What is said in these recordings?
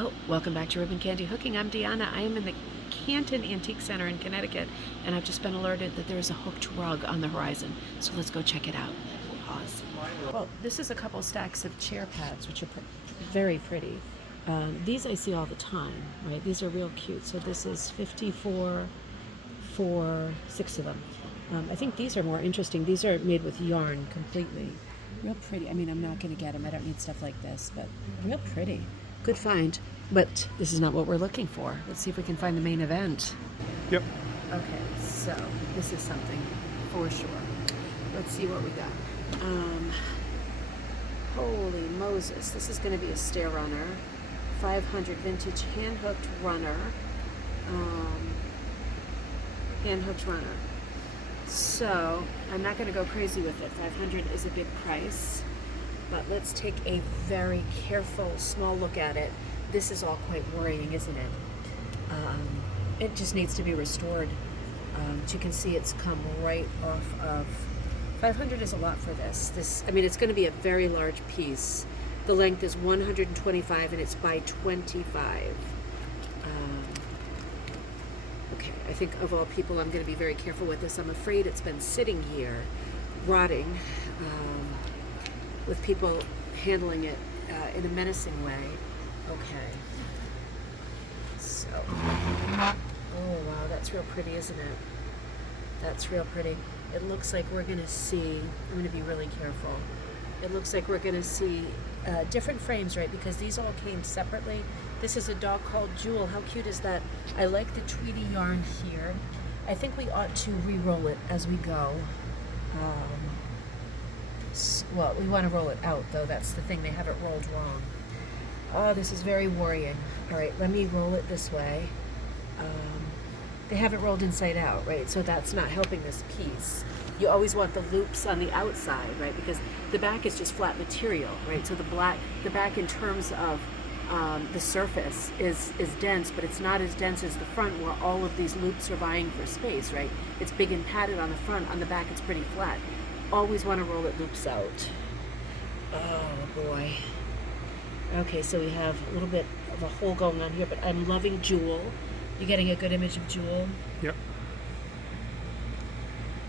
Oh, welcome back to Ribbon Candy Hooking. I'm Deanna. I am in the Canton Antique Center in Connecticut, and I've just been alerted that there's a hooked rug on the horizon. So let's go check it out. Pause. Well, this is a couple stacks of chair pads, which are very pretty. These I see all the time, right? These are real cute. So this is 54 for 6 of them. I think these are more interesting. These are made with yarn completely. Real pretty. I mean, I'm not going to get them. I don't need stuff like this, but real pretty. Good find, but this is not what we're looking for. Let's see if we can find the main event. Yep. Okay, so this is something for sure. Let's see what we got. Holy Moses, this is going to be a stair runner. 500 vintage hand-hooked runner. Hand-hooked runner. So I'm not going to go crazy with it. 500 is a big price, but let's take a very careful, small look at it. This is all quite worrying, isn't it? It just needs to be restored. You can see it's come right off of. 500 is a lot for this. I mean, it's going to be a very large piece. The length is 125 and it's by 25. Okay, I think of all people, I'm going to be very careful with this. I'm afraid it's been sitting here, rotting, with people handling it in a menacing way. Okay. So, oh wow, that's real pretty, isn't it? That's real pretty. It looks like we're going to see, I'm going to be really careful. It looks like we're going to see different frames, right? Because these all came separately. This is a dog called Jewel. How cute is that? I like the Tweety yarn here. I think we ought to re-roll it as we go. Well, we want to roll it out, though. That's the thing. They have it rolled wrong. Oh, this is very worrying. All right, let me roll it this way. They have it rolled inside out, right? So that's not helping this piece. You always want the loops on the outside, right? Because the back is just flat material, right? So the back in terms of the surface is dense, but it's not as dense as the front where all of these loops are vying for space, right? It's big and padded on the front. On the back, it's pretty flat. Always want to roll it loops out. Oh boy. Okay, so we have a little bit of a hole going on here, but I'm loving Jewel. You getting a good image of Jewel? Yep.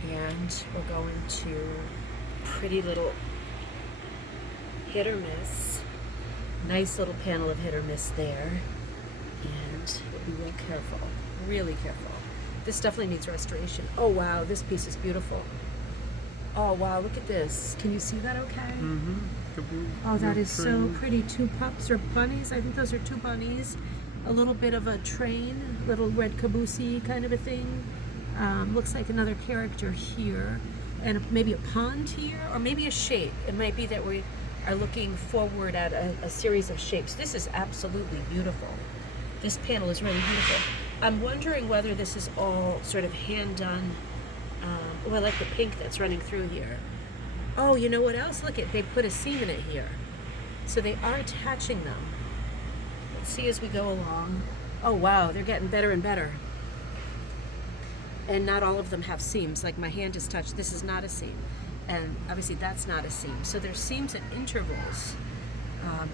And we're going to pretty little hit or miss. Nice little panel of hit or miss there. And we'll be real careful, really careful. This definitely needs restoration. Oh wow, this piece is beautiful. Oh wow, look at this. Can you see that okay? Mm-hmm. Oh, that is so pretty. 2 pups or bunnies. I think those are 2 bunnies. A little bit of a train, little red caboosey kind of a thing. Looks like another character here. And maybe a pond here, or maybe a shape. It might be that we are looking forward at a series of shapes. This is absolutely beautiful. This panel is really beautiful. I'm wondering whether this is all sort of hand done. Oh, I like the pink that's running through here. Oh, you know what else? Look, they put a seam in it here. So they are attaching them. Let's see as we go along. Oh wow, they're getting better and better. And not all of them have seams. Like my hand is touched. This is not a seam. And obviously that's not a seam. So there's seams at intervals.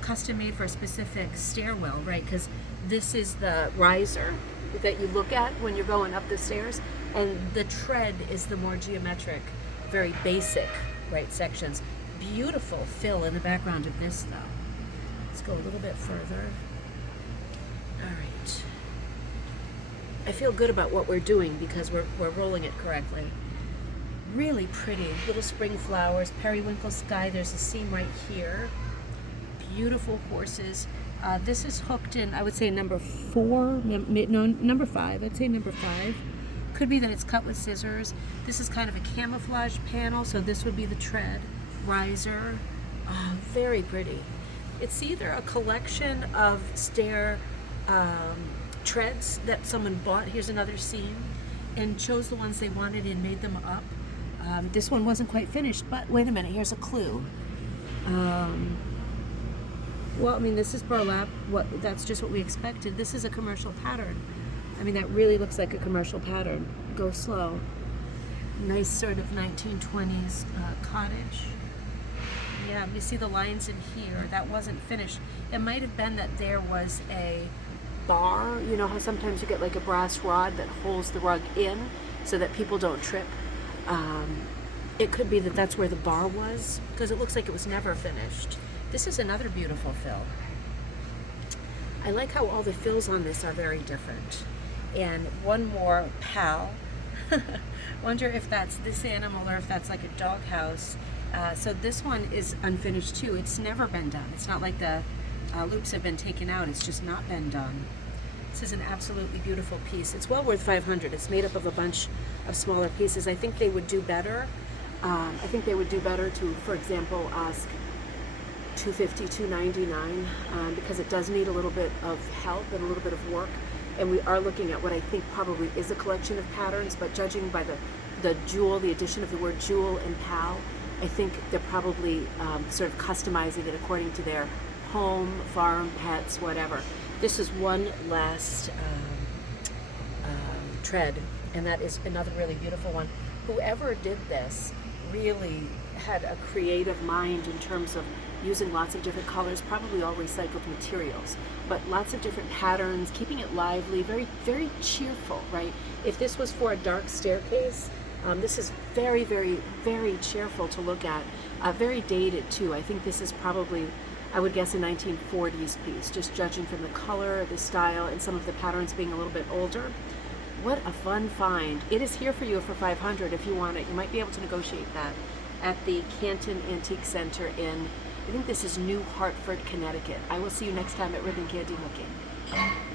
Custom made for a specific stairwell, right? Because this is the riser that you look at when you're going up the stairs. And the tread is the more geometric, very basic, right, sections. Beautiful fill in the background of this, though. Let's go a little bit further. All right. I feel good about what we're doing because we're rolling it correctly. Really pretty. Little spring flowers, periwinkle sky. There's a seam right here. Beautiful horses. This is hooked in, I would say, number 4. No, number 5. I'd say number 5. Could be that it's cut with scissors. This is kind of a camouflage panel, so this would be the tread riser. Oh, very pretty. It's either a collection of stair treads that someone bought. Here's another seam, and chose the ones they wanted and made them up. This one wasn't quite finished, but wait a minute, here's a clue. Well, I mean, this is burlap. That's just what we expected. This is a commercial pattern. I mean, that really looks like a commercial pattern. Go slow. Nice sort of 1920s cottage. Yeah, you see the lines in here. That wasn't finished. It might have been that there was a bar. You know how sometimes you get like a brass rod that holds the rug in so that people don't trip? It could be that that's where the bar was, because it looks like it was never finished. This is another beautiful fill. I like how all the fills on this are very different. And one more pal. Wonder if that's this animal or if that's like a doghouse. So this one is unfinished too. It's never been done. It's not like the loops have been taken out. It's just not been done. This is an absolutely beautiful piece. It's well worth $500. It's made up of a bunch of smaller pieces. I think they would do better. I think they would do better to, for example, ask $250, $299, because it does need a little bit of help and a little bit of work. And we are looking at what I think probably is a collection of patterns, but judging by the jewel, the addition of the word jewel and pal, I think they're probably sort of customizing it according to their home, farm, pets, whatever. This is one last tread, and that is another really beautiful one. Whoever did this really had a creative mind in terms of using lots of different colors, probably all recycled materials, but lots of different patterns, keeping it lively, very, very cheerful, right? If this was for a dark staircase, this is very, very, very cheerful to look at. Very dated too. I think this is probably, I would guess, a 1940s piece, just judging from the color, the style, and some of the patterns being a little bit older. What a fun find. It is here for you for $500 if you want it. You might be able to negotiate that at the Canton Antique Center in, I think this is New Hartford, Connecticut. I will see you next time at Ribbon Candy Hooking.